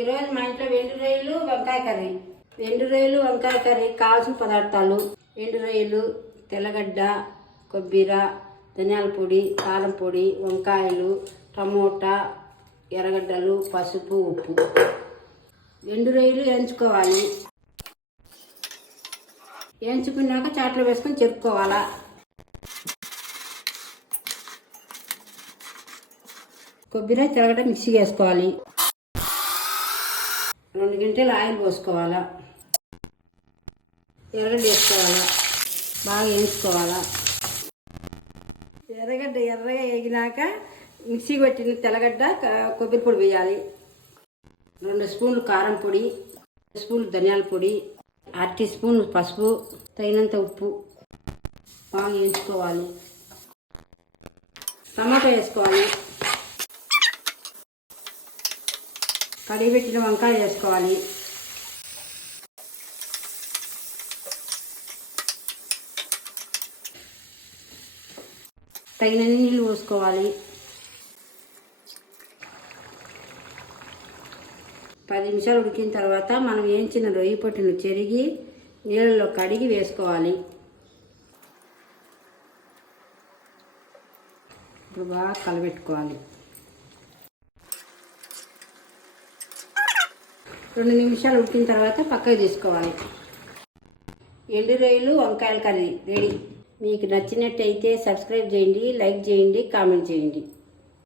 ఈరోజు మా ఇంట్లో ఎండు రొయ్యలు వంకాయ కర్రీ. ఎండు రొయ్యలు వంకాయ కర్రీ కావాల్సిన పదార్థాలు: ఎండు రొయ్యలు, తెల్లగడ్డ, కొబ్బరి, ధనియాల పొడి, కారం పొడి, వంకాయలు, టమోటా, ఎర్రగడ్డలు, పసుపు, ఉప్పు. ఎండు రొయ్యలు వేయించుకోవాలి. వేయించుకున్నాక చాట్లో వేసుకొని చెప్పుకోవాలా. కొబ్బరి, తెల్లగడ్డ మిక్సీ వేసుకోవాలి. 2 గంటలు ఆయిల్ పోసుకోవాలా. ఎర్రగడ్డ వేసుకోవాలా. బాగా వేయించుకోవాలా. ఎర్రగడ్డ ఎర్రగా వేగినాక మిక్సీ కొట్టిన తెల్లగడ్డ, కొబ్బరి పొడి వేయాలి. 2 స్పూన్లు కారం పొడి, 2 స్పూన్లు ధనియాల పొడి, 1/2 టీ స్పూన్ పసుపు, తగినంత ఉప్పు. బాగా వేయించుకోవాలి. టమాటా వేసుకోవాలి. కడిగి పెట్టిన వంకాయ వేసుకోవాలి. తగినన్ని నీళ్ళు పోసుకోవాలి. 10 నిమిషాలు ఉడికిన తర్వాత మనం వేయించిన రొయ్య పొట్టును చెరిగి నీళ్ళలో కడిగి వేసుకోవాలి. ఇప్పుడు బాగా కలబెట్టుకోవాలి. 2 నిమిషాలు ఉడికిన తర్వాత పక్కకు తీసుకోవాలి. ఎండు రొయ్యలు వంకాయల కర్రీ రెడీ. మీకు నచ్చినట్టయితే సబ్స్క్రైబ్ చేయండి, లైక్ చేయండి, కామెంట్ చేయండి.